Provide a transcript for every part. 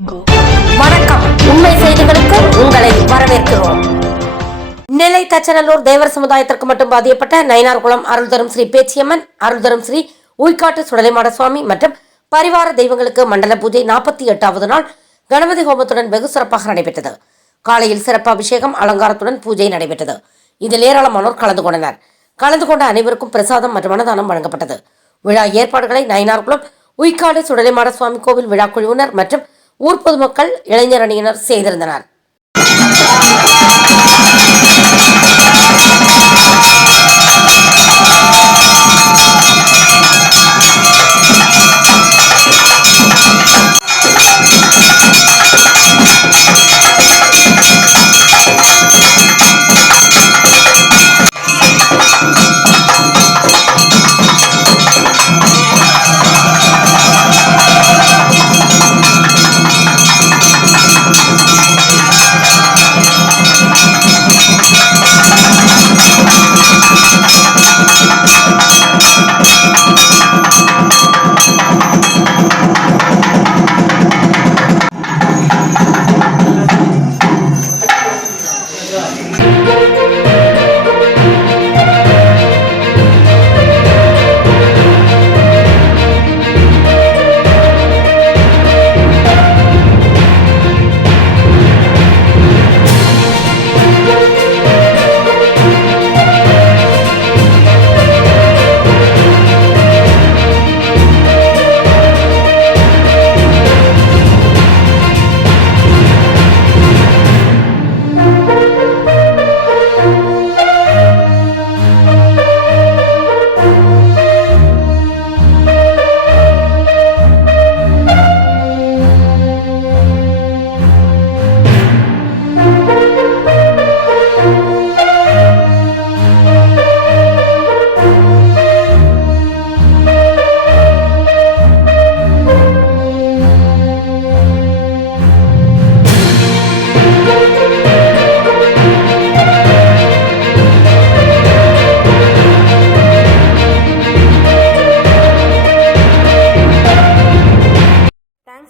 வணக்கம். உண்மை செய்திகளுக்கு உங்களை வரவேற்கிறோம். நெல்லை தச்சநல்லூர் தேவர் சமுதாயத்திற்கு மட்டும் பாதிக்கப்பட்ட நயினார்குளம் அருள்தரும் ஸ்ரீ பேச்சியம்மன், அருள்தரும் ஸ்ரீ உய்காட்டு சுடலைமாட சுவாமி மற்றும் பரிவார தெய்வங்களுக்கு மண்டல பூஜை 48வது நாள் கணபதி ஹோமத்துடன் வெகு சிறப்பாக நடைபெற்றது. காலையில் சிறப்பு அபிஷேகம், அலங்காரத்துடன் பூஜை நடைபெற்றது. இதில் ஏராளமானோர் கலந்து கொண்டனர். கலந்து கொண்ட அனைவருக்கும் பிரசாதம் மற்றும் அன்னதானம் வழங்கப்பட்டது. விழா ஏற்பாடுகளை நயினார்குளம் உய்காடு சுடலைமாட சுவாமி கோவில் விழா குழுவினர் மற்றும் ஊர் பொதுமக்கள், இளைஞர் அணியினர் செய்திருந்தனர்.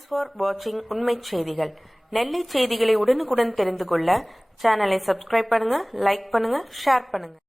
ஃபார் வாட்சிங் உண்மை செய்திகள். நெல்லை செய்திகளை உடனுக்குடன் தெரிந்து கொள்ள சேனலை சப்ஸ்கிரைப் பண்ணுங்க, லைக் பண்ணுங்க, ஷேர் பண்ணுங்க.